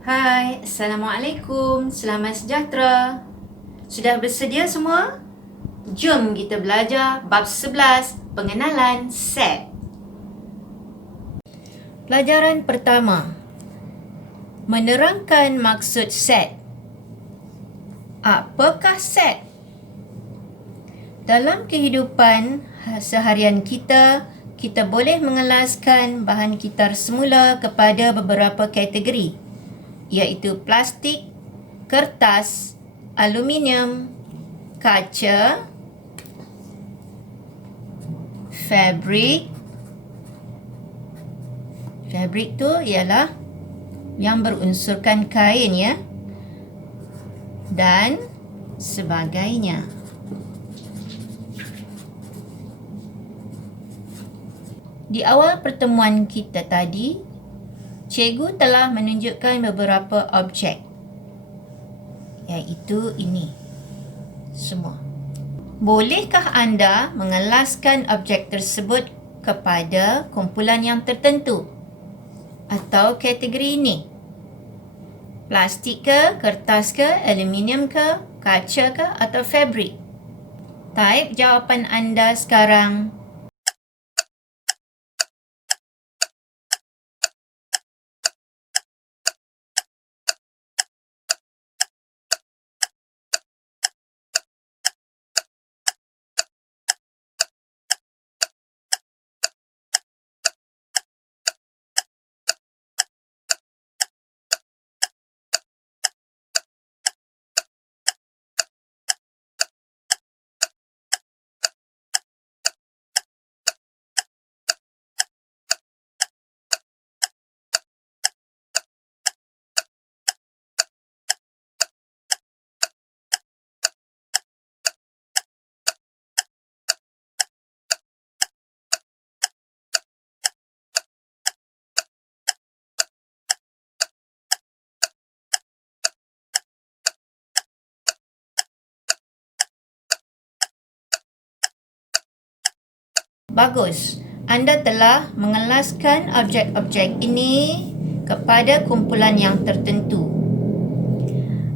Hai, Assalamualaikum, selamat sejahtera. Sudah bersedia semua? Jom kita belajar bab 11, pengenalan set. Pelajaran pertama, menerangkan maksud set. Apakah set? Dalam kehidupan seharian kita, kita boleh mengelaskan bahan kitar semula kepada beberapa kategori, iaitu plastik, kertas, aluminium, kaca, fabrik. Fabrik tu ialah yang berunsurkan kain ya, dan sebagainya. Di awal pertemuan kita tadi, cikgu telah menunjukkan beberapa objek, iaitu ini semua. Bolehkah anda mengelaskan objek tersebut kepada kumpulan yang tertentu atau kategori ini? Plastik ke, kertas ke, aluminium ke, kaca ke atau fabrik? Type jawapan anda sekarang. Bagus, anda telah mengelaskan objek-objek ini kepada kumpulan yang tertentu.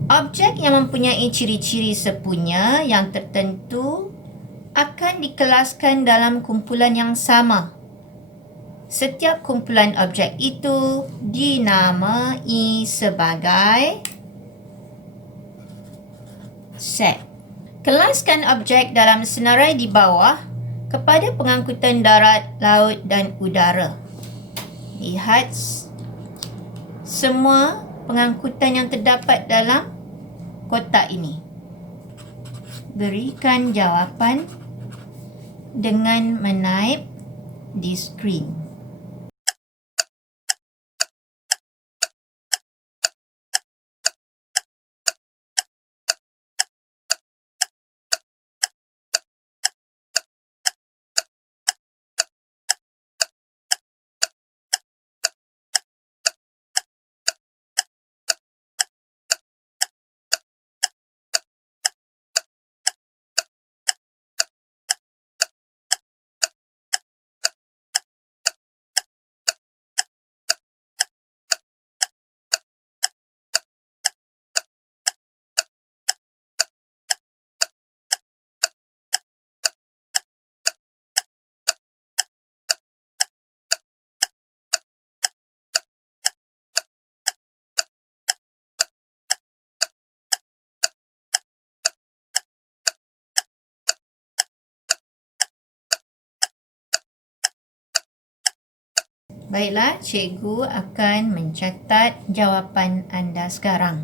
Objek yang mempunyai ciri-ciri sepunya yang tertentu akan dikelaskan dalam kumpulan yang sama. Setiap kumpulan objek itu dinamai sebagai set. Kelaskan objek dalam senarai di bawah kepada pengangkutan darat, laut dan udara. Lihat semua pengangkutan yang terdapat dalam kotak ini. Berikan jawapan dengan menaip di skrin. Baiklah, cikgu akan mencatat jawapan anda sekarang.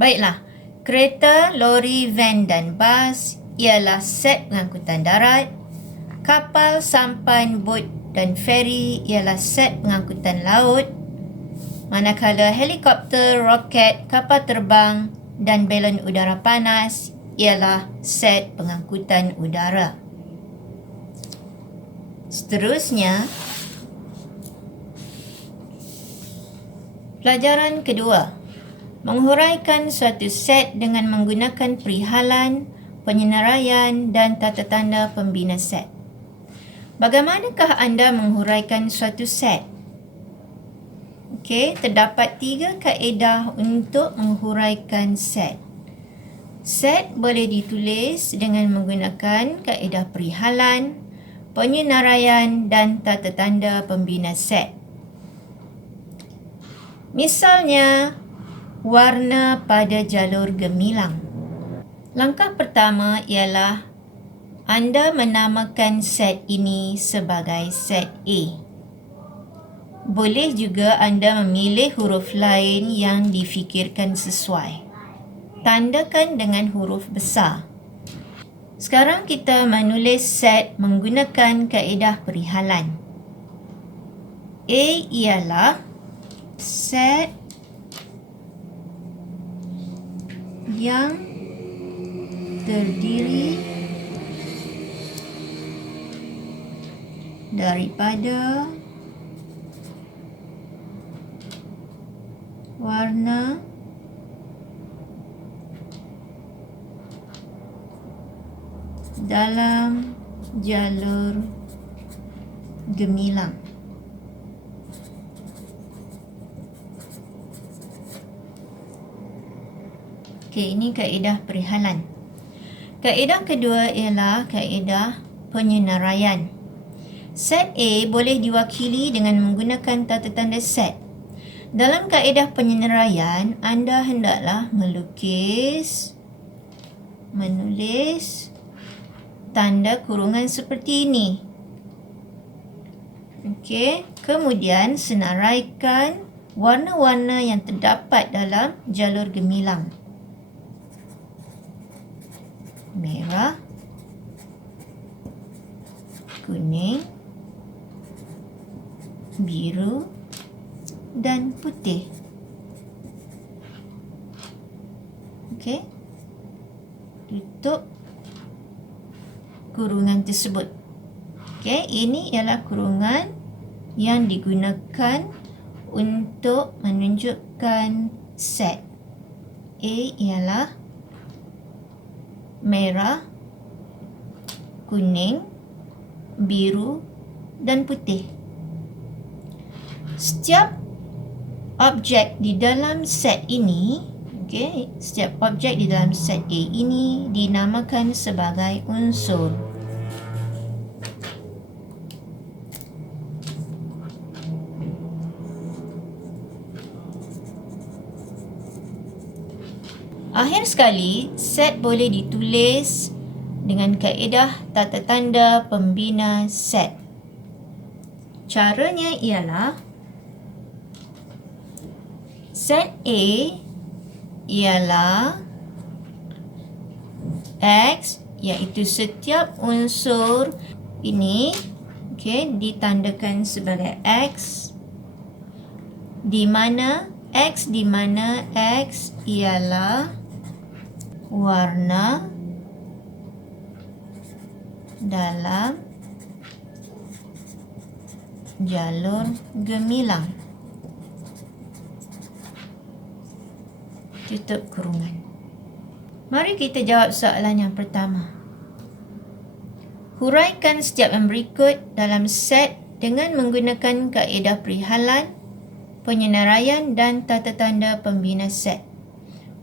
Baiklah, kereta, lori, van dan bas ialah set pengangkutan darat. Kapal, sampan, bot dan feri ialah set pengangkutan laut. Manakala helikopter, roket, kapal terbang dan balon udara panas ialah set pengangkutan udara. Seterusnya, pelajaran kedua. Menghuraikan suatu set dengan menggunakan perihalan, penyenaraian dan tata tanda pembina set. Bagaimanakah anda menghuraikan suatu set? Okey, terdapat 3 kaedah untuk menghuraikan set. Set boleh ditulis dengan menggunakan kaedah perihalan, penyenaraian dan tata tanda pembina set. Misalnya, warna pada jalur gemilang. Langkah pertama ialah anda menamakan set ini sebagai set A. Boleh juga anda memilih huruf lain yang difikirkan sesuai. Tandakan dengan huruf besar. Sekarang kita menulis set menggunakan kaedah perihalan. A ialah set yang terdiri daripada warna dalam jalur gemilang. Okey, ini kaedah perihalan. Kaedah kedua ialah kaedah penyenaraian. Set A boleh diwakili dengan menggunakan tata tanda set. Dalam kaedah penyenaraian, anda hendaklah menulis tanda kurungan seperti ini. Okey, kemudian senaraikan warna-warna yang terdapat dalam jalur gemilang. Merah, kuning, biru dan putih. Okey. Tutup kurungan tersebut. Okey, ini ialah kurungan yang digunakan untuk menunjukkan set. A ialah merah, kuning, biru dan putih. Setiap objek di dalam set ini, setiap objek di dalam set A ini dinamakan sebagai unsur. Akhir sekali, set boleh ditulis dengan kaedah tata tanda pembina set. Caranya ialah set A ialah X, iaitu setiap unsur ini ditandakan sebagai X, di mana X ialah warna dalam jalur gemilang. Tutup kurungan. Mari kita jawab soalan yang pertama. Huraikan setiap yang berikut dalam set dengan menggunakan kaedah perihalan, penyenaraian dan tata tanda pembina set.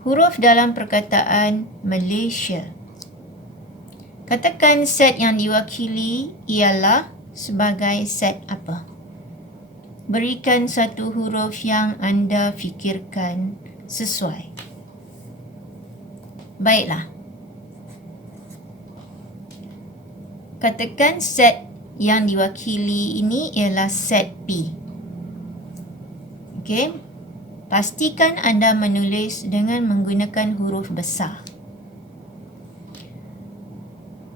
Huruf dalam perkataan Malaysia. Katakan set yang diwakili ialah sebagai set apa? Berikan satu huruf yang anda fikirkan sesuai. Baiklah. Katakan set yang diwakili ini ialah set P. Okey. Pastikan anda menulis dengan menggunakan huruf besar.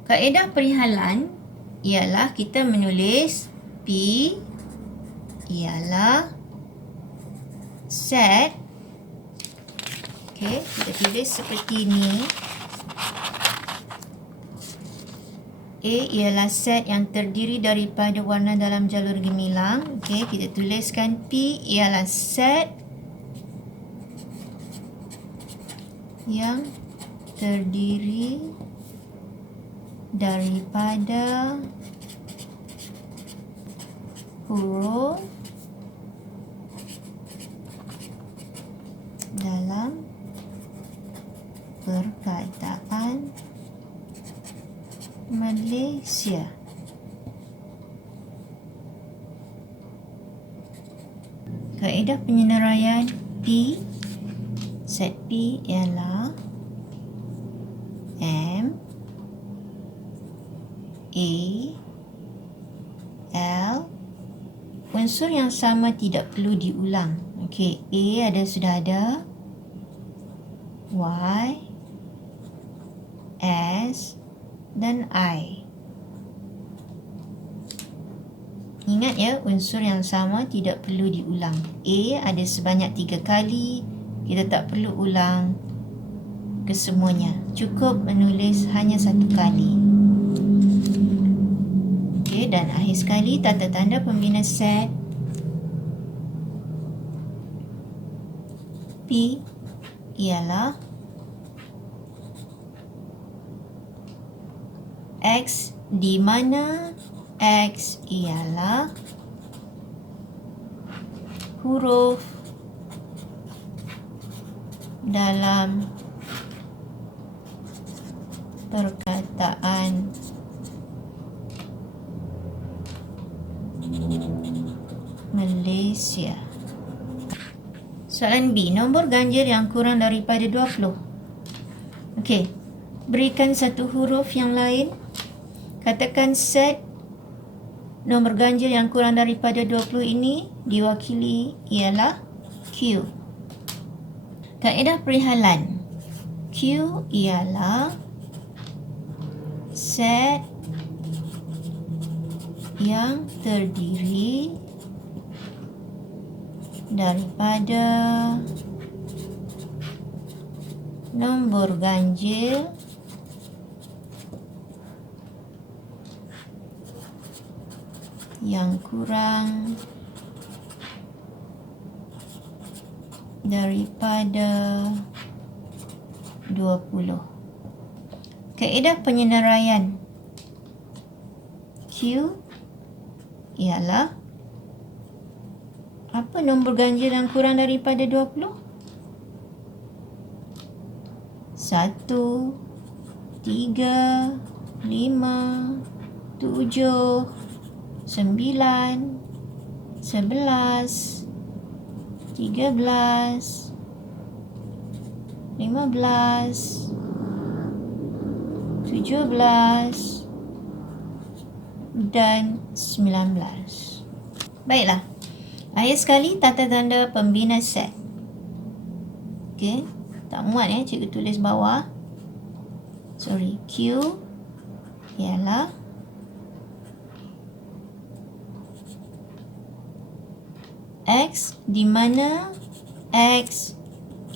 Kaedah perihalan ialah kita menulis P ialah set. Okey, kita tulis seperti ini. A ialah set yang terdiri daripada warna dalam jalur gemilang. Okey, kita tuliskan P ialah set yang terdiri daripada huruf dalam perkataan Malaysia. Kaedah penyenaraian P, set P ialah M, A, L. Unsur yang sama tidak perlu diulang. Okey, A sudah ada. Y, S dan I. Ingat ya, unsur yang sama tidak perlu diulang. A ada sebanyak 3 kali. Kita tak perlu ulang kesemuanya. Cukup menulis hanya 1 kali. Okey, dan akhir sekali tata tanda pembina set P ialah X, di mana X ialah huruf dalam perkataan Malaysia. Soalan B, nombor ganjil yang kurang daripada 20. Okey, berikan satu huruf yang lain. Katakan set nombor ganjil yang kurang daripada 20 ini diwakili ialah Q. Kaedah perihalan. Q ialah set yang terdiri daripada nombor ganjil yang kurang daripada 20. Kaedah penyenaraian Q ialah apa nombor ganjil yang kurang daripada 20? 1, 3, 5, 7, 9, 11, 13, 15, 17 dan 19. Baiklah. Akhir sekali tata tanda pembina set. Okey, tak muat ya cikgu tulis bawah. Q ialah X, di mana X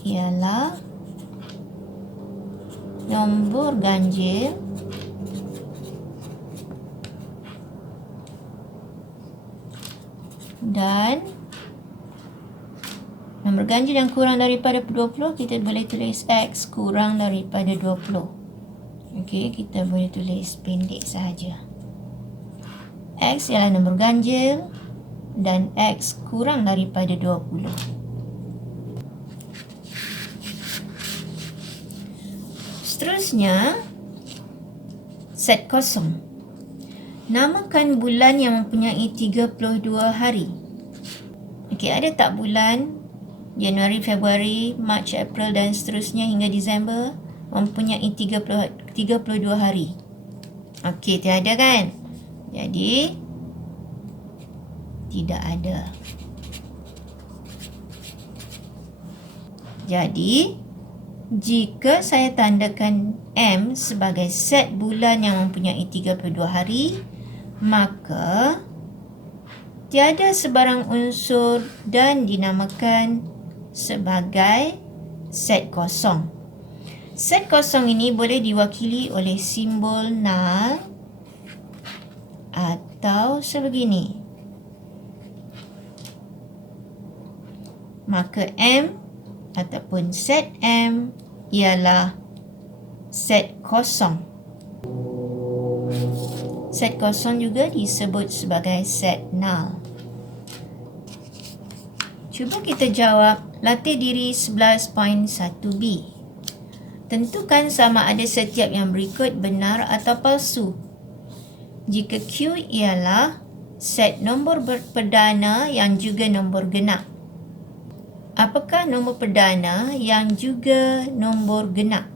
ialah nombor ganjil dan nombor ganjil yang kurang daripada 20, kita boleh tulis X kurang daripada 20. Okey, kita boleh tulis pendek sahaja. X ialah nombor ganjil dan X kurang daripada 20. Seterusnya, set kosong. Namakan bulan yang mempunyai 32 hari. Okey, ada tak bulan Januari, Februari, Mac, April dan seterusnya hingga Disember mempunyai 32 hari? Okey, tiada kan? Jadi tidak ada. Jadi jika saya tandakan M sebagai set bulan yang mempunyai 32 hari, maka tiada sebarang unsur dan dinamakan sebagai set kosong. Set kosong ini boleh diwakili oleh simbol null atau sebegini. Maka M ataupun set M ialah set kosong. Set kosong juga disebut sebagai set null. Cuba kita jawab latih diri 11.1b. Tentukan sama ada setiap yang berikut benar atau palsu. Jika Q ialah set nombor perdana yang juga nombor genap. Apakah nombor perdana yang juga nombor genap?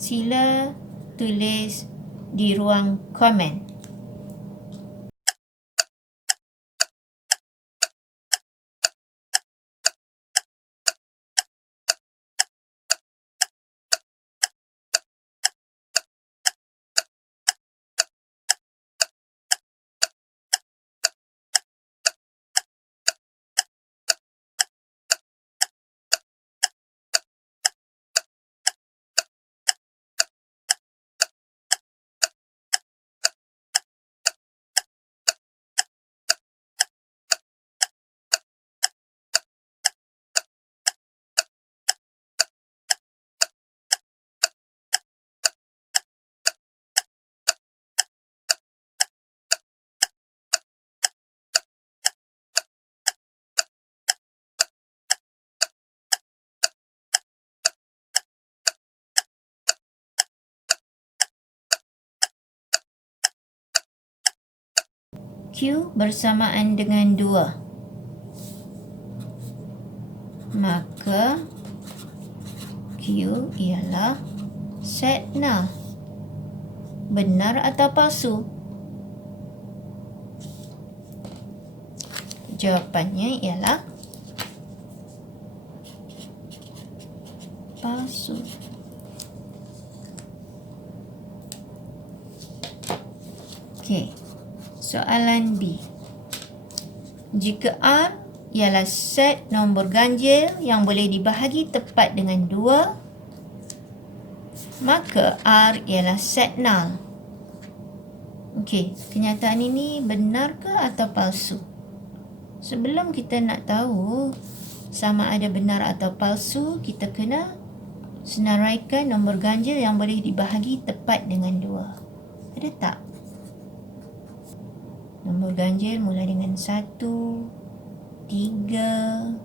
Sila tulis di ruang komen. Q bersamaan dengan 2. Maka Q ialah set null. Benar atau palsu? Jawapannya ialah palsu. Okey. Soalan B. Jika R ialah set nombor ganjil yang boleh dibahagi tepat dengan 2, maka R ialah set null. Okey, kenyataan ini benar ke atau palsu? Sebelum kita nak tahu sama ada benar atau palsu, kita kena senaraikan nombor ganjil yang boleh dibahagi tepat dengan 2. Ada tak? Nombor ganjil mula dengan 1, 3,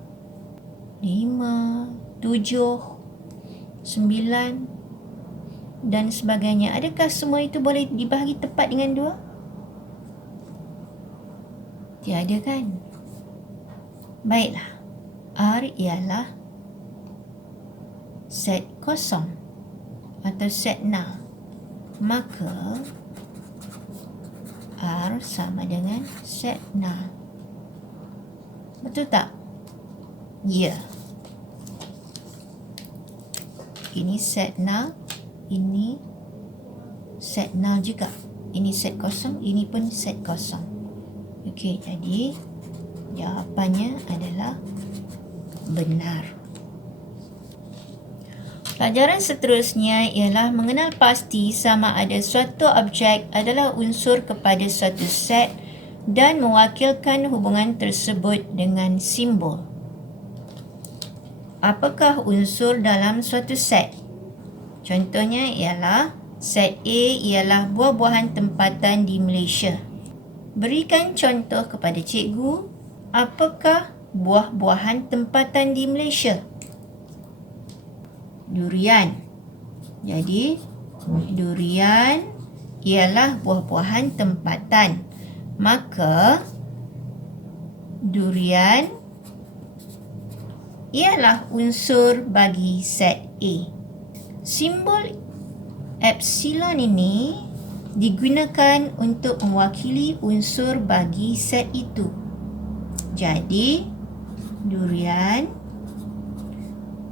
5, 7, 9 dan sebagainya. Adakah semua itu boleh dibahagi tepat dengan 2? Tiada kan? Baiklah. R ialah set kosong atau set null. Maka R sama dengan set null. Betul tak? Ya. Ini set null, ini set null juga. Ini set kosong, ini pun set kosong. Okey, jadi jawapannya adalah benar. Pelajaran seterusnya ialah mengenal pasti sama ada suatu objek adalah unsur kepada suatu set dan mewakilkan hubungan tersebut dengan simbol. Apakah unsur dalam suatu set? Contohnya ialah set A ialah buah-buahan tempatan di Malaysia. Berikan contoh kepada cikgu, apakah buah-buahan tempatan di Malaysia? Durian. Jadi, durian ialah buah-buahan tempatan. Maka, durian ialah unsur bagi set A. Simbol epsilon ini digunakan untuk mewakili unsur bagi set itu. Jadi, durian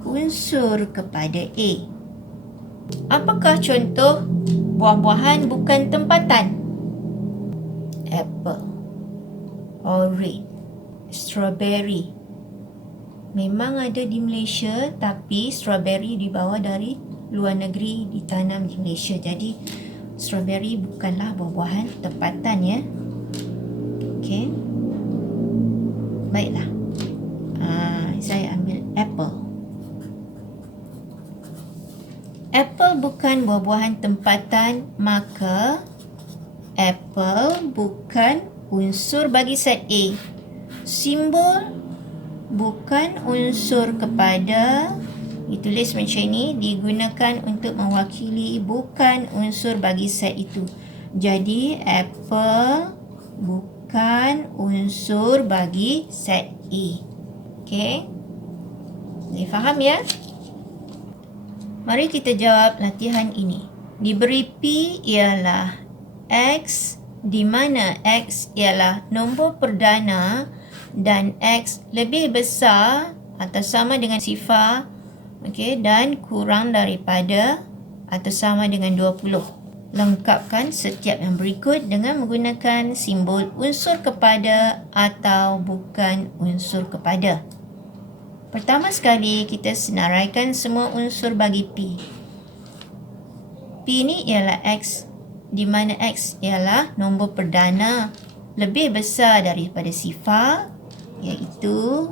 unsur kepada A. Apakah contoh buah-buahan bukan tempatan? Apple, orange, strawberry. Memang ada di Malaysia, tapi strawberry dibawa dari luar negeri, ditanam di Malaysia. Jadi Strawberry bukanlah buah-buahan tempatan ya. Okey. Baiklah. Saya ambil apple. Apple bukan buah-buahan tempatan, maka apple bukan unsur bagi set A. Simbol bukan unsur kepada, ditulis macam ini, digunakan untuk mewakili bukan unsur bagi set itu. Jadi apple bukan unsur bagi set A. Okey. Boleh faham ya? Mari kita jawab latihan ini. Diberi P ialah X, di mana X ialah nombor perdana dan X lebih besar atau sama dengan sifar, okey, dan kurang daripada atau sama dengan 20. Lengkapkan setiap yang berikut dengan menggunakan simbol unsur kepada atau bukan unsur kepada. Pertama sekali, kita senaraikan semua unsur bagi P. P ni ialah X, di mana X ialah nombor perdana lebih besar daripada sifar, iaitu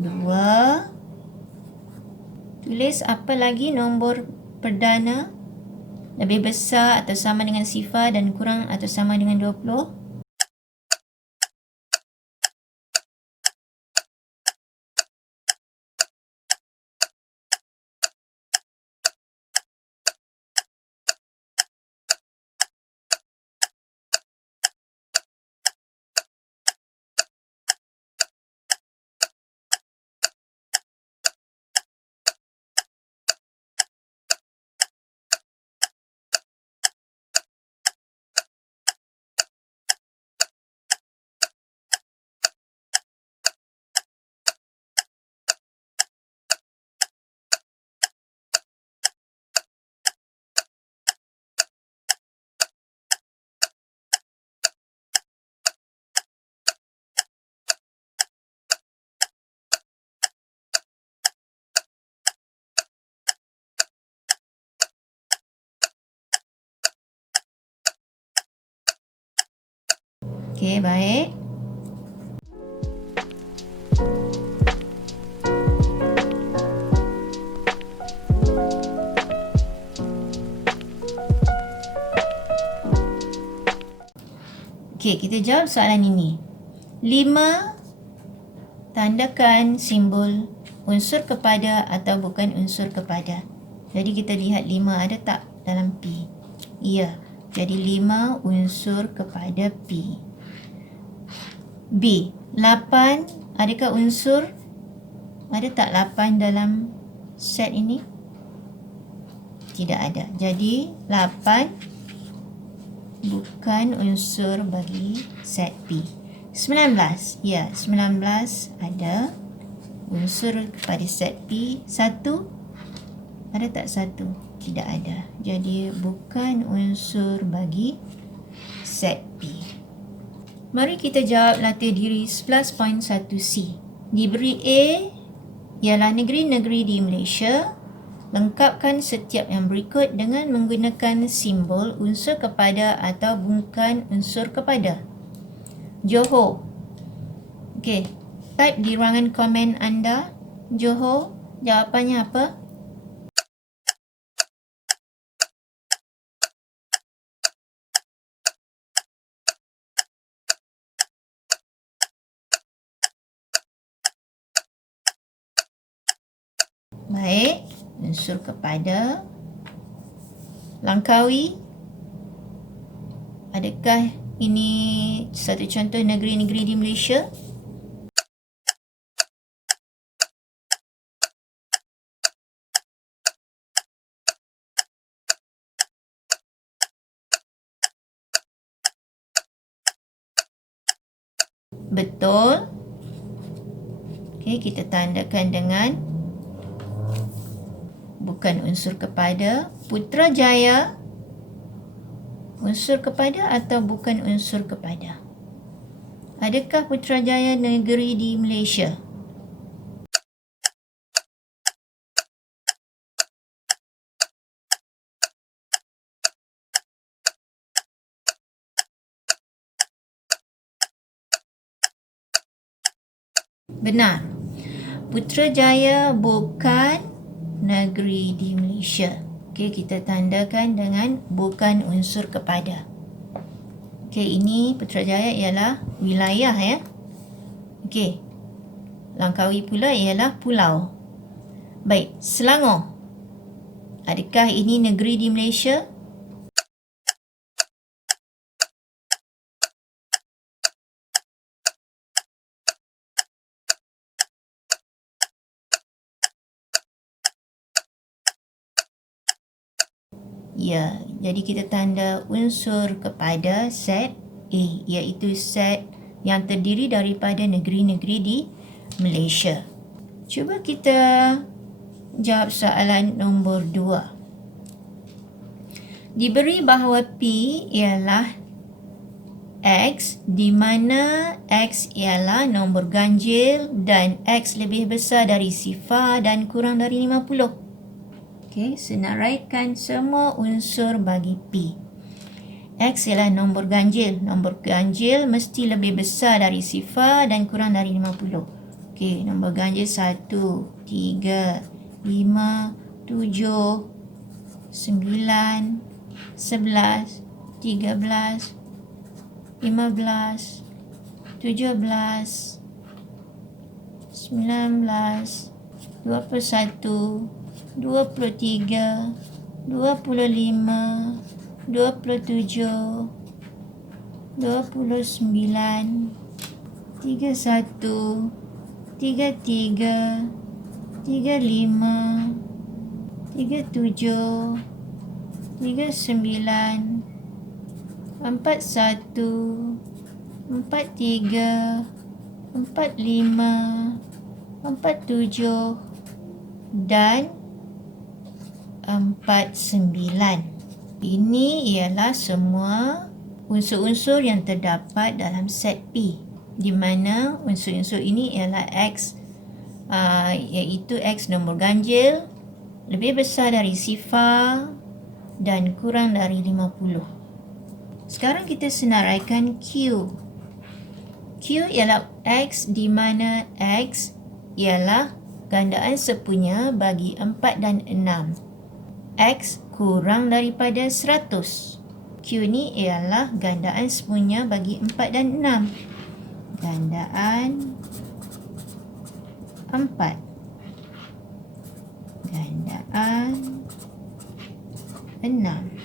2. Tulis apa lagi nombor perdana lebih besar atau sama dengan sifar dan kurang atau sama dengan 20. Okey, baik. Okey, kita jawab soalan ini. 5, tandakan simbol unsur kepada atau bukan unsur kepada. Jadi kita lihat 5 ada tak dalam P? Ya. Jadi 5 unsur kepada P. B, 8 adakah unsur? Ada tak 8 dalam set ini? Tidak ada. Jadi 8 bukan unsur bagi set P. 19. Ya, 19 ada unsur pada set P. 1. Ada tak 1? Tidak ada. Jadi bukan unsur bagi set P. Mari kita jawab latih diri 11.1C. Diberi A ialah negeri-negeri di Malaysia. Lengkapkan setiap yang berikut dengan menggunakan simbol unsur kepada atau bukan unsur kepada. Johor. Okey, type di ruangan komen anda. Johor, jawapannya apa? Baik, unsur kepada. Langkawi, adakah ini satu contoh negeri-negeri di Malaysia? Betul. Okey, kita tandakan dengan bukan unsur kepada. Putrajaya, unsur kepada atau bukan unsur kepada? Adakah Putrajaya negeri di Malaysia? Benar. Putrajaya bukan negeri di Malaysia. Okey, kita tandakan dengan bukan unsur kepada. Okey, ini Putrajaya ialah wilayah ya. Okey. Langkawi pula ialah pulau. Baik, Selangor. Adakah ini negeri di Malaysia? Ya, jadi kita tanda unsur kepada set A, iaitu set yang terdiri daripada negeri-negeri di Malaysia. Cuba kita jawab soalan nombor 2. Diberi bahawa P ialah X, di mana X ialah nombor ganjil dan X lebih besar dari sifar dan kurang dari 50. Okey, senaraikan semua unsur bagi P. X ialah nombor ganjil. Nombor ganjil mesti lebih besar dari sifar dan kurang dari 50. Okey, nombor ganjil 1, 3, 5, 7, 9, 11, 13, 15, 17, 19, 21, 23, 25, 27, 29, 31, 33, 35, 37, 39, 41, 43, 45, 47 dan 49. Ini ialah semua unsur-unsur yang terdapat dalam set P, di mana unsur-unsur ini ialah X, iaitu X nombor ganjil, lebih besar dari sifar dan kurang dari 50. Sekarang kita senaraikan Q. Q ialah X di mana X ialah gandaan sepunya bagi 4 dan 6. X kurang daripada 100. Q ni ialah gandaan semuanya bagi 4 dan 6. Gandaan 4. Gandaan 6.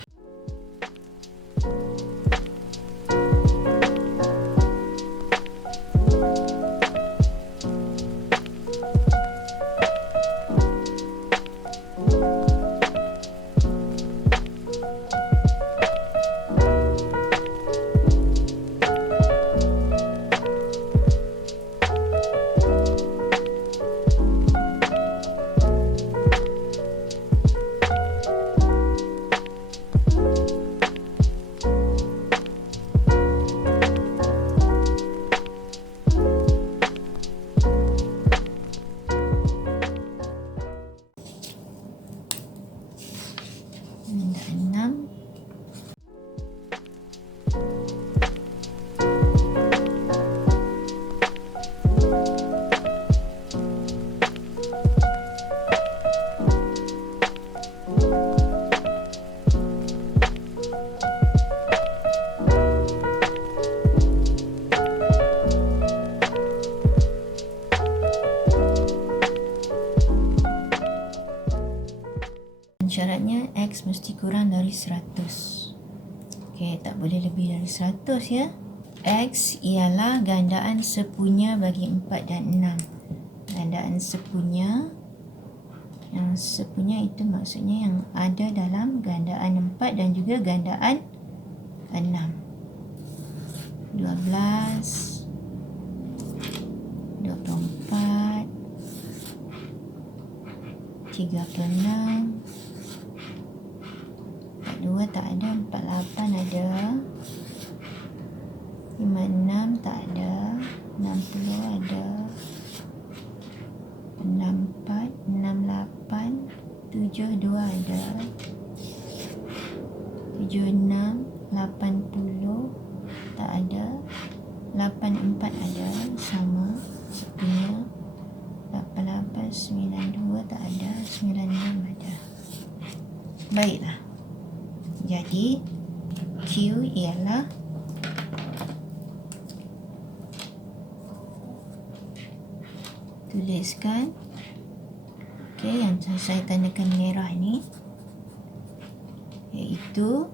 Syaratnya X mesti kurang dari 100. Okey, tak boleh lebih dari 100 ya. X ialah gandaan sepunya bagi 4 dan 6. Gandaan sepunya, yang sepunya itu maksudnya yang ada dalam gandaan 4 dan juga gandaan 6. 12, 24, 36, 42 tak ada, 48 ada, 56 tak ada, 60 ada, 64, 68, 72 ada, 76, 80 tak ada, 84 ada, sama. Punya 8892 tak ada, 96 ada. Baiklah. Jadi Q ialah tuliskan. Okey, yang saya tandakan merah ni iaitu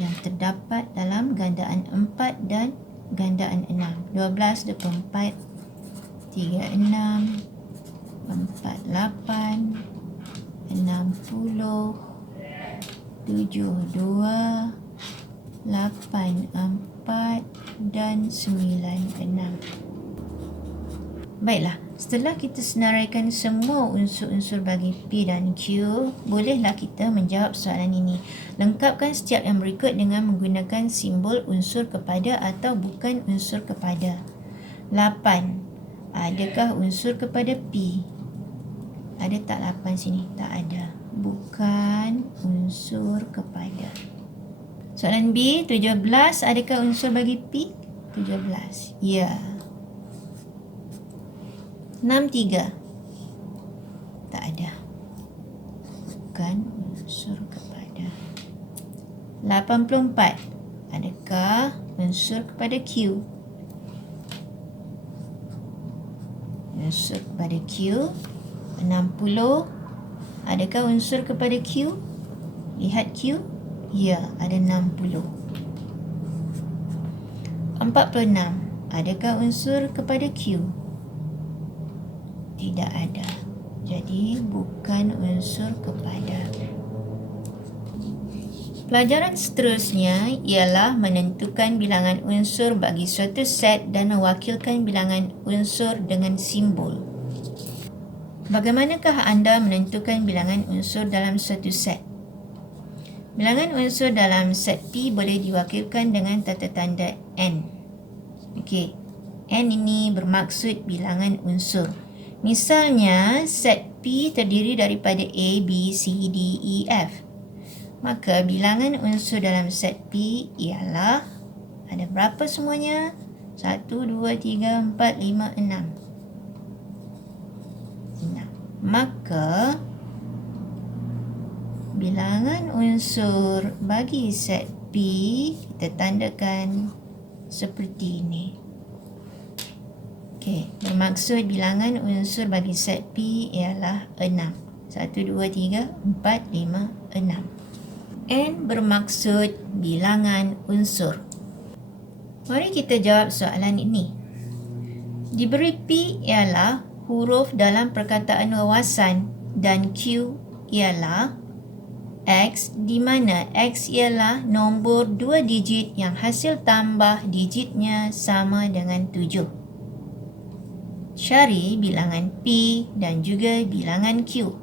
yang terdapat dalam gandaan 4 dan gandaan 6. 12, 24, 36, 48, 60, 72, 84 dan 96. Baiklah, setelah kita senaraikan semua unsur-unsur bagi P dan Q, bolehlah kita menjawab soalan ini. Lengkapkan setiap yang berikut dengan menggunakan simbol unsur kepada atau bukan unsur kepada. 8. Adakah unsur kepada P? Ada tak 8 sini? Tak ada. Bukan unsur kepada. Soalan B, 17. Adakah unsur bagi P? 17. Ya. 63. Tak ada. Bukan unsur kepada. 84. Adakah unsur kepada Q? Unsur kepada Q. 60. Adakah unsur kepada Q? Lihat Q. Ya, ada 60. 46. Adakah unsur kepada Q? Tidak ada. Jadi bukan unsur kepada. Pelajaran seterusnya ialah menentukan bilangan unsur bagi suatu set dan mewakilkan bilangan unsur dengan simbol. Bagaimanakah anda menentukan bilangan unsur dalam suatu set? Bilangan unsur dalam set P boleh diwakilkan dengan tata tanda N. Okey. N ini bermaksud bilangan unsur. Misalnya, set P terdiri daripada A, B, C, D, E, F. Maka bilangan unsur dalam set P ialah, ada berapa semuanya? 1, 2, 3, 4, 5, 6. Maka bilangan unsur bagi set P kita tandakan seperti ini. Okey, bermaksud bilangan unsur bagi set P ialah 6. 1, 2, 3, 4, 5, 6. N bermaksud bilangan unsur. Mari kita jawab soalan ini. Diberi P ialah huruf dalam perkataan wawasan dan Q ialah X, di mana X ialah nombor 2 digit yang hasil tambah digitnya sama dengan 7. Cari bilangan P dan juga bilangan Q.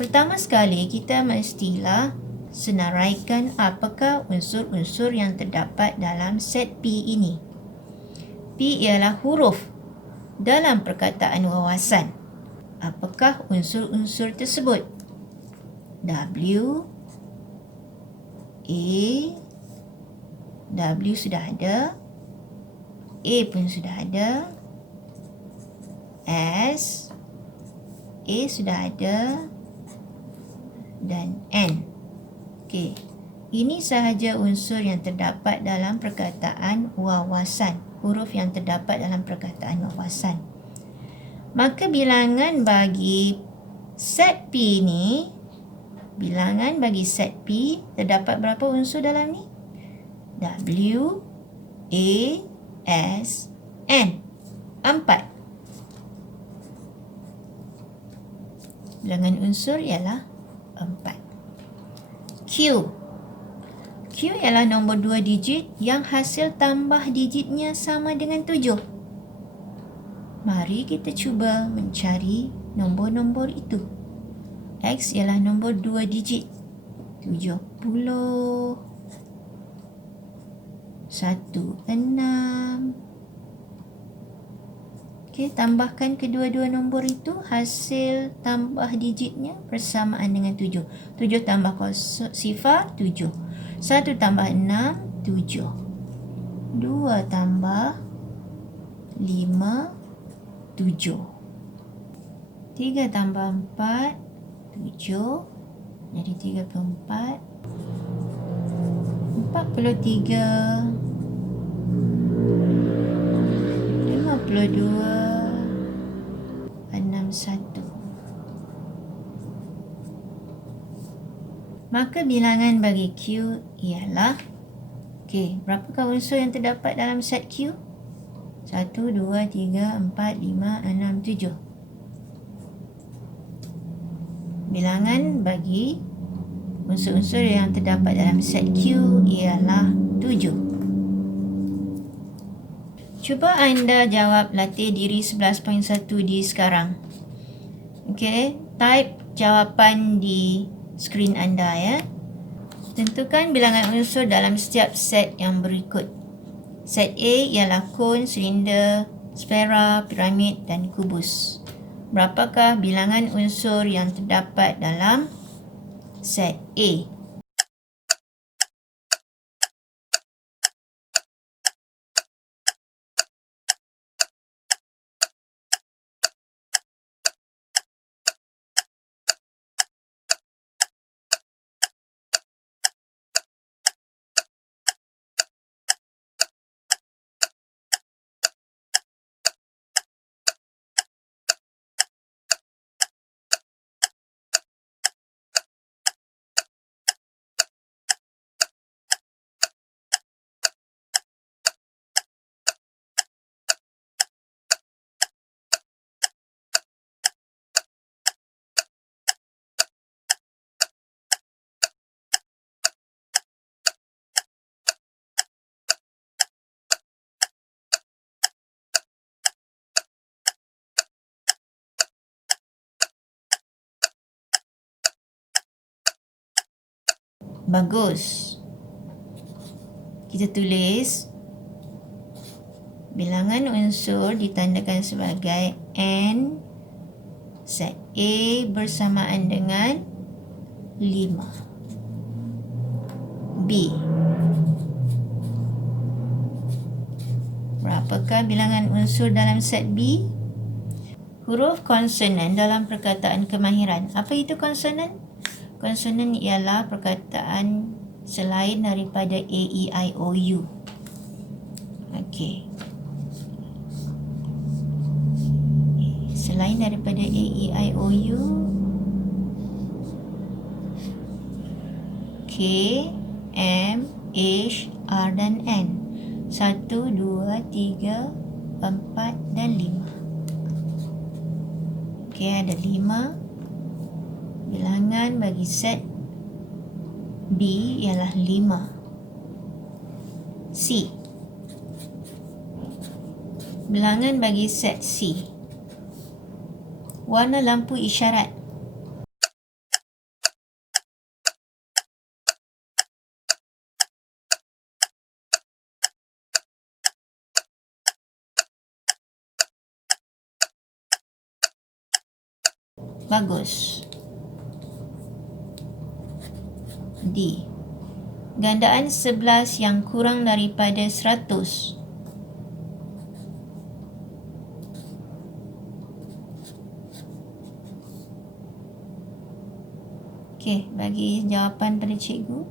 Pertama sekali kita mestilah senaraikan apakah unsur-unsur yang terdapat dalam set P ini. P ialah huruf dalam perkataan wawasan. Apakah unsur-unsur tersebut? W, A, W sudah ada, A pun sudah ada, S, A sudah ada, dan N. Okey, ini sahaja unsur yang terdapat dalam perkataan wawasan, huruf yang terdapat dalam perkataan wawasan. Maka bilangan bagi set P ni, bilangan bagi set P terdapat berapa unsur dalam ni? W, A, S, N. 4. Bilangan unsur ialah 4. Q. Q ialah nombor 2 digit yang hasil tambah digitnya sama dengan 7. Mari kita cuba mencari nombor-nombor itu. X ialah nombor 2 digit. 70, 16. Okey, tambahkan kedua-dua nombor itu, hasil tambah digitnya bersamaan dengan 7. 7 tambah sifar, 7. 1 tambah 6, 7. 2 tambah 5, 7. 3 tambah 4, 7. Jadi 34. 43. 52. 61. Maka bilangan bagi Q ialah, berapakah unsur yang terdapat dalam set Q? 1, 2, 3, 4, 5, 6, 7. Bilangan bagi unsur-unsur yang terdapat dalam set Q ialah 7. Cuba anda jawab latih diri 11.1D sekarang. Type jawapan di skrin anda ya. Tentukan bilangan unsur dalam setiap set yang berikut. Set A ialah kon, silinder, sfera, piramid dan kubus. Berapakah bilangan unsur yang terdapat dalam set A? Bagus. Kita tulis bilangan unsur ditandakan sebagai N set A bersamaan dengan 5. B. Berapakah bilangan unsur dalam set B? Huruf konsonan dalam perkataan kemahiran. Apa itu konsonan? Konsonan ialah perkataan selain daripada A, E, I, O, U. Selain daripada A, E, I, O, U, K, M, H, R dan N. 1, 2, 3, 4 dan 5. Ada 5. Bilangan bagi set B ialah 5. C. Bilangan bagi set C. Warna lampu isyarat. Bagus. D. Gandaan 11 yang kurang daripada 100. Bagi jawapan pada cikgu.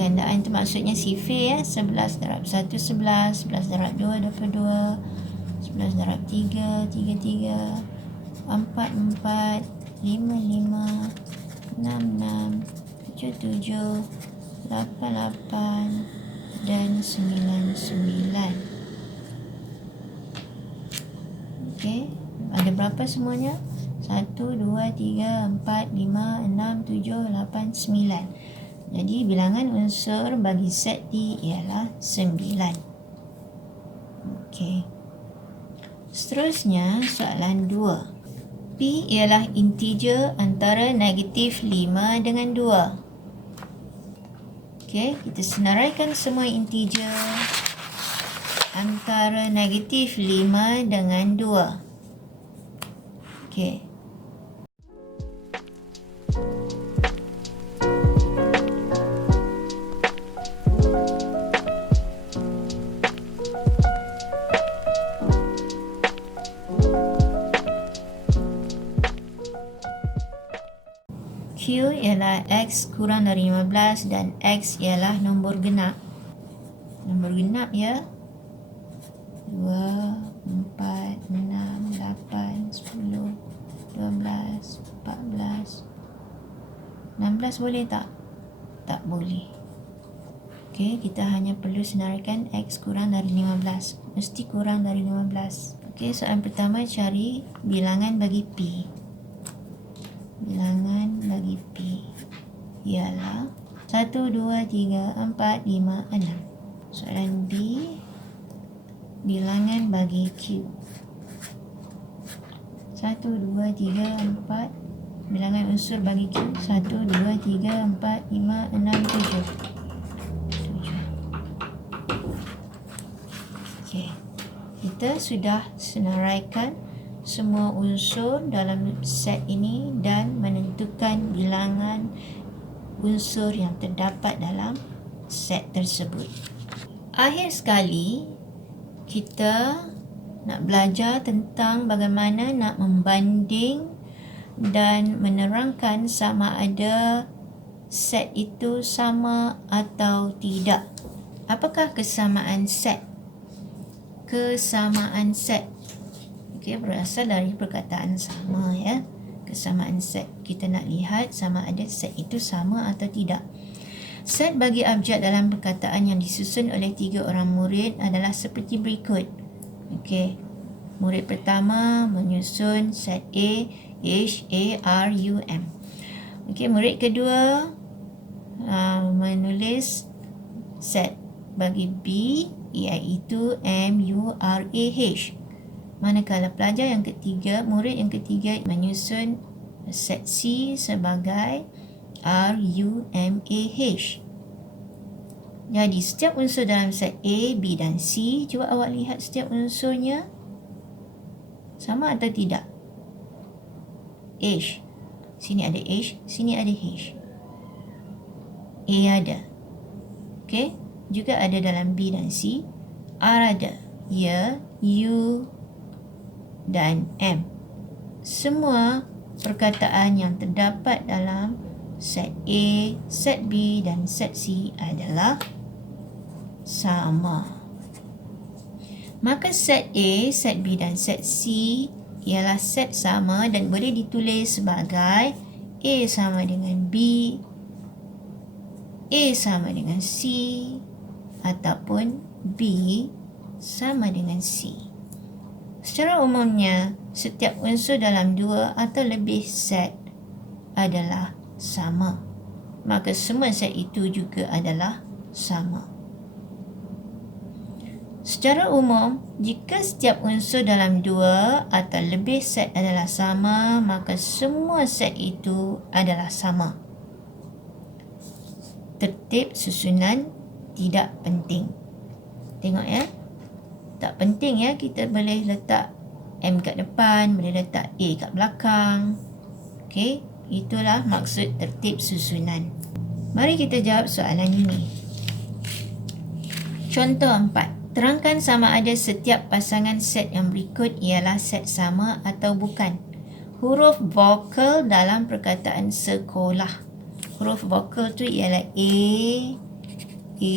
Gandaan tu maksudnya sifir ya. 11 darab 1, 11. 11 darab 2, 22. 11 darab 3, 33. 4, 4. 5, 5. 6, 6. 7, 7. 8, 8. Dan 9, 9. Okey. Ada berapa semuanya? 1, 2, 3, 4, 5, 6, 7, 8, 9. Jadi bilangan unsur bagi set D ialah 9. Okey. Seterusnya soalan 2. P ialah integer antara negatif 5 dengan 2. Okey, kita senaraikan semua integer antara negatif 5 dengan 2. Okey. Q ialah X kurang dari 15 dan X ialah nombor genap. Nombor genap ya. 2, 4, 6, 8, 10, 12, 14. 16 boleh tak? Tak boleh. Okey, kita hanya perlu senaraikan X kurang dari 15. Mesti kurang dari 15. Okey, soalan pertama cari bilangan bagi P. Bilangan bagi P ialah 1, 2, 3, 4, 5, 6. Soalan B, bilangan bagi Q. 1, 2, 3, 4. Bilangan unsur bagi Q. 1, 2, 3, 4, 5, 6, 7. 7. Okey. Kita sudah senaraikan semua unsur dalam set ini dan menentukan bilangan unsur yang terdapat dalam set tersebut. Akhir sekali, kita nak belajar tentang bagaimana nak membanding dan menerangkan sama ada set itu sama atau tidak. Apakah kesamaan set? Kesamaan set berasal dari perkataan sama ya. Kesamaan set. Kita nak lihat sama ada set itu sama atau tidak. Set bagi abjad dalam perkataan yang disusun oleh 3 orang murid adalah seperti berikut. Okey. Murid pertama menyusun set A, H, A, R, U, M. Okey, murid kedua menulis set bagi B, iaitu M, U, R, A, H. Manakala pelajar yang ketiga, murid yang ketiga menyusun set C sebagai R, U, M, A, H. Jadi setiap unsur dalam set A, B dan C, cuba awak lihat setiap unsurnya sama atau tidak. H. Sini ada H, sini ada H. A ada. Okey, juga ada dalam B dan C. R ada. Ya, U dan M. Semua perkataan yang terdapat dalam set A, set B dan set C adalah sama. Maka set A, set B dan set C ialah set sama dan boleh ditulis sebagai A sama dengan B, A sama dengan C ataupun B sama dengan C. Secara umumnya, setiap unsur dalam 2 atau lebih set adalah sama. Maka semua set itu juga adalah sama. Secara umum, jika setiap unsur dalam 2 atau lebih set adalah sama, maka semua set itu adalah sama. Tertib susunan tidak penting. Tengok ya. Tak penting ya, kita boleh letak M kat depan, boleh letak A kat belakang. Okey, itulah maksud tertib susunan. Mari kita jawab soalan ini. Contoh 4. Terangkan sama ada setiap pasangan set yang berikut ialah set sama atau bukan. Huruf vokal dalam perkataan sekolah. Huruf vokal tu ialah A, A,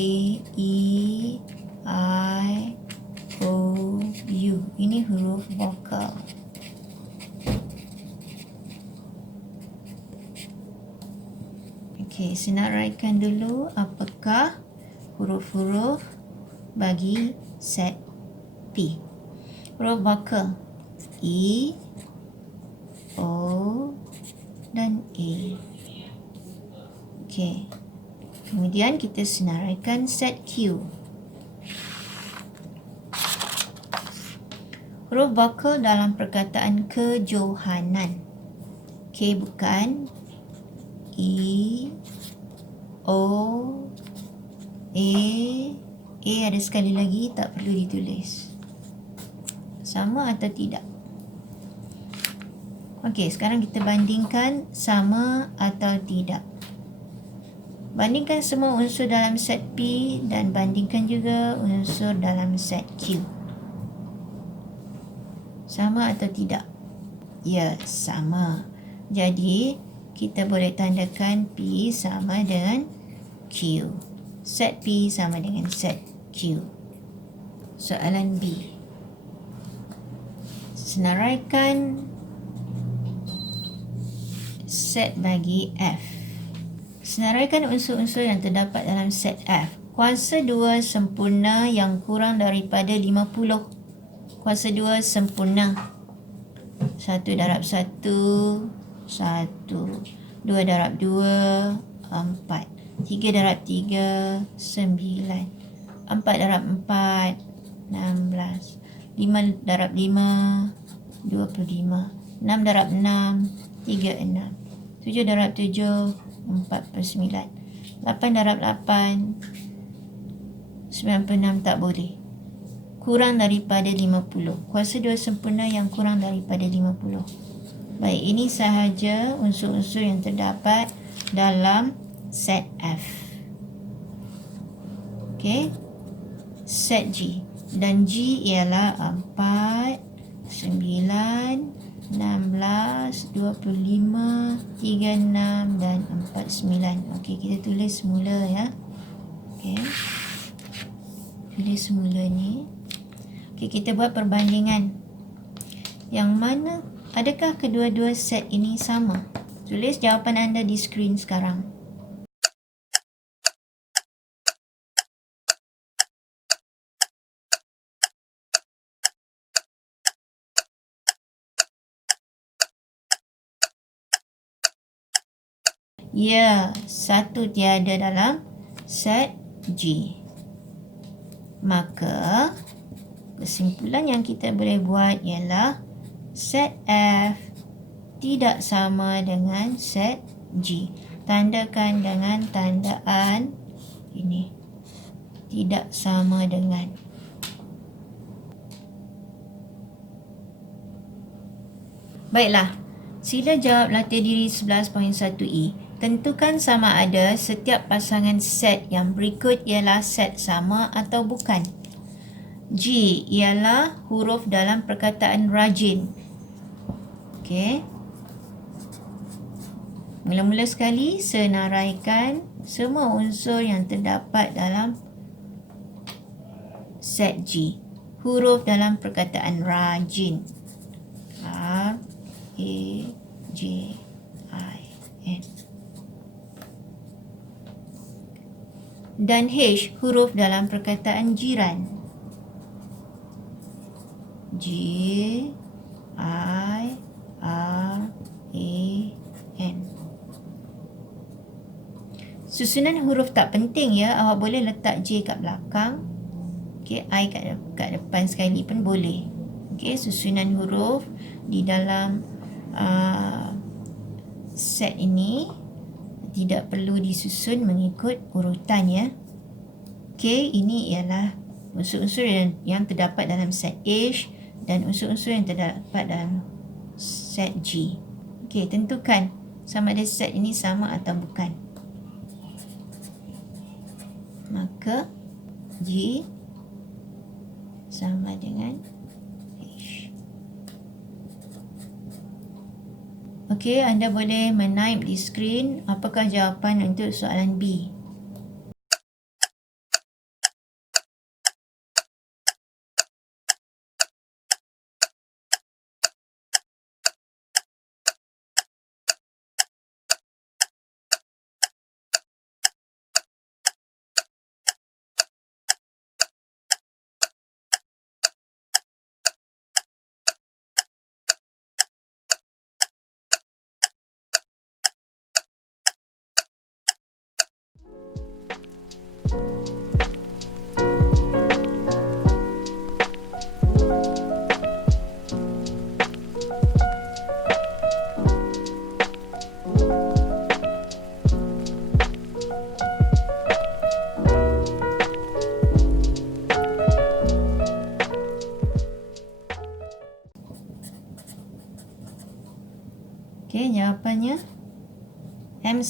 E, I, O, U. Ini huruf vokal. Okey, senaraikan dulu apakah huruf-huruf bagi set P. Huruf vokal E, O dan A. Okey. Kemudian kita senaraikan set Q. Huruf vokal dalam perkataan kejohanan. Okey, bukan. E, O, A ada sekali lagi, tak perlu ditulis. Sama atau tidak? Okey, sekarang kita bandingkan sama atau tidak. Bandingkan semua unsur dalam set P dan bandingkan juga unsur dalam set Q. Sama atau tidak? Ya, sama. Jadi, kita boleh tandakan P sama dengan Q. Set P sama dengan set Q. Soalan B. Senaraikan set bagi F. Senaraikan unsur-unsur yang terdapat dalam set F. Kuasa 2 sempurna yang kurang daripada 50. Kuasa 2 sempurna. 1 darab 1, 1. 2 darab 2, 4. 3 darab 3, 9. 4 darab 4, 16. 5 darab 5, 25. 6 darab 6, 36. 7 darab 7, 49. 8 darab 8, 96, tak boleh. Kurang daripada 50. Kuasa 2 sempurna yang kurang daripada 50. Baik, ini sahaja unsur-unsur yang terdapat dalam set F. Okey. Set G. Dan G ialah 4, 9, 16, 25, 36 dan 49. Okey, kita tulis semula ya. Okey. Tulis semula ni. Okey, kita buat perbandingan. Yang mana, adakah kedua-dua set ini sama? Tulis jawapan anda di skrin sekarang. Ya, satu tiada dalam set G. Maka, kesimpulan yang kita boleh buat ialah set F tidak sama dengan set G. Tandakan dengan tandaan ini. Tidak sama dengan. Baiklah, sila jawab latih diri 11.1e. Tentukan sama ada setiap pasangan set yang berikut ialah set sama atau bukan. G ialah huruf dalam perkataan rajin. Okey. Mula-mula sekali, senaraikan semua unsur yang terdapat dalam set G. Huruf dalam perkataan rajin. R, A, J, I, N. Dan H, huruf dalam perkataan jiran. J, I, R, A, N. Susunan huruf tak penting ya. Awak boleh letak J kat belakang. Okay, I kat depan sekali pun boleh. Okay, susunan huruf di dalam set ini tidak perlu disusun mengikut urutan ya. Okey, ini ialah unsur-unsur yang terdapat dalam set H dan unsur-unsur yang terdapat dalam set G. Okey, tentukan sama ada set ini sama atau bukan. Maka G sama dengan H. Okey, anda boleh menaip di skrin apakah jawapan untuk soalan B.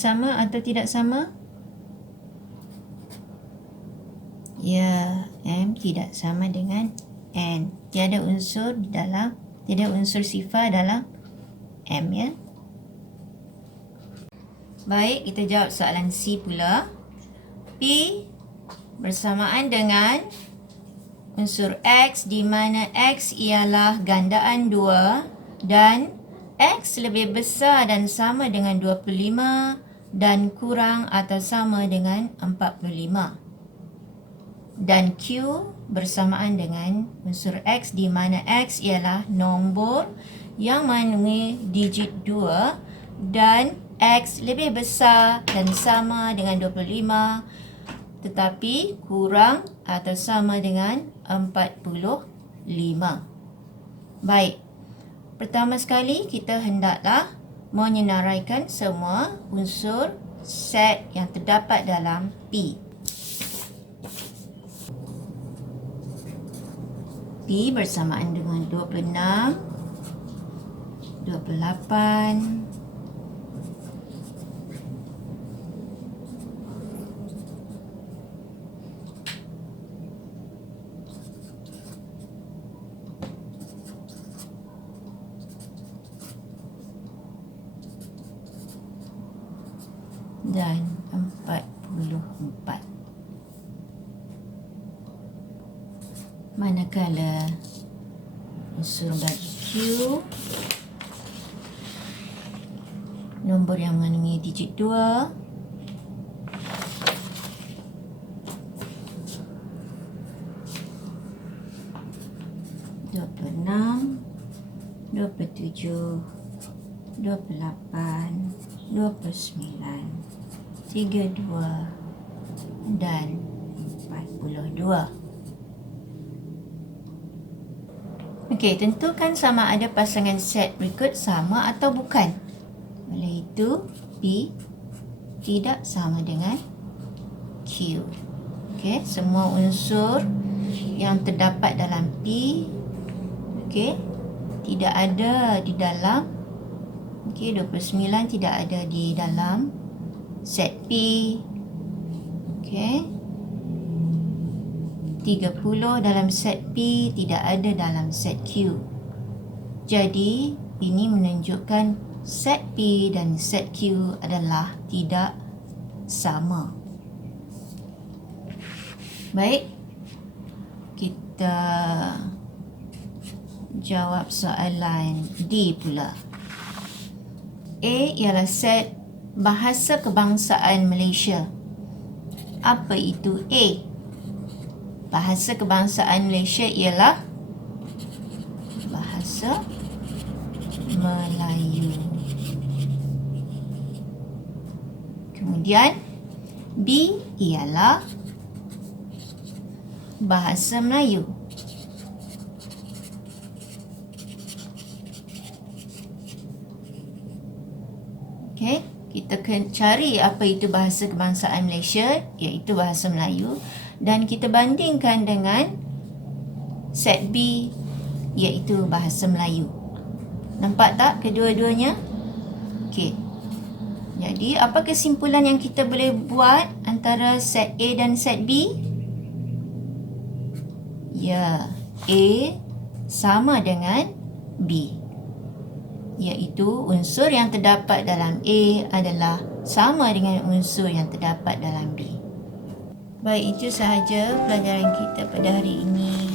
sama atau tidak sama? Ya, M tidak sama dengan N. Tiada unsur sifar dalam M, ya. Baik, kita jawab soalan C pula. P bersamaan dengan unsur X di mana X ialah gandaan 2 dan X lebih besar dan sama dengan 25 dan kurang atau sama dengan 45. Dan Q bersamaan dengan unsur X di mana X ialah nombor yang mengandungi digit 2 dan X lebih besar dan sama dengan 25 tetapi kurang atau sama dengan 45. Baik. Pertama sekali kita hendaklah menyenaraikan semua unsur set yang terdapat dalam P. P bersamaan dengan 26, 28, 44. Manakala unsur bagi Q, nombor yang mengandungi digit 2, enam, 27, 28, 29, 32 dan 42. Okey, tentukan sama ada pasangan set berikut sama atau bukan. Oleh itu, P tidak sama dengan Q. Okey, semua unsur yang terdapat dalam P, okey, tidak ada di dalam, okey, 29 tidak ada di dalam set P. Okey. 30 dalam set P tidak ada dalam set Q. Jadi, ini menunjukkan set P dan set Q adalah tidak sama. Baik. Kita jawab soalan D pula. A ialah set bahasa kebangsaan Malaysia. Apa itu A? Bahasa kebangsaan Malaysia ialah bahasa Melayu. Kemudian B ialah bahasa Melayu. Okey, kita cari apa itu bahasa kebangsaan Malaysia, iaitu bahasa Melayu. Dan kita bandingkan dengan set B, iaitu bahasa Melayu. Nampak tak kedua-duanya? Okey. Jadi, apa kesimpulan yang kita boleh buat antara set A dan set B? Ya, A sama dengan B. Iaitu unsur yang terdapat dalam A adalah sama dengan unsur yang terdapat dalam B. Baik, itu sahaja pelajaran kita pada hari ini.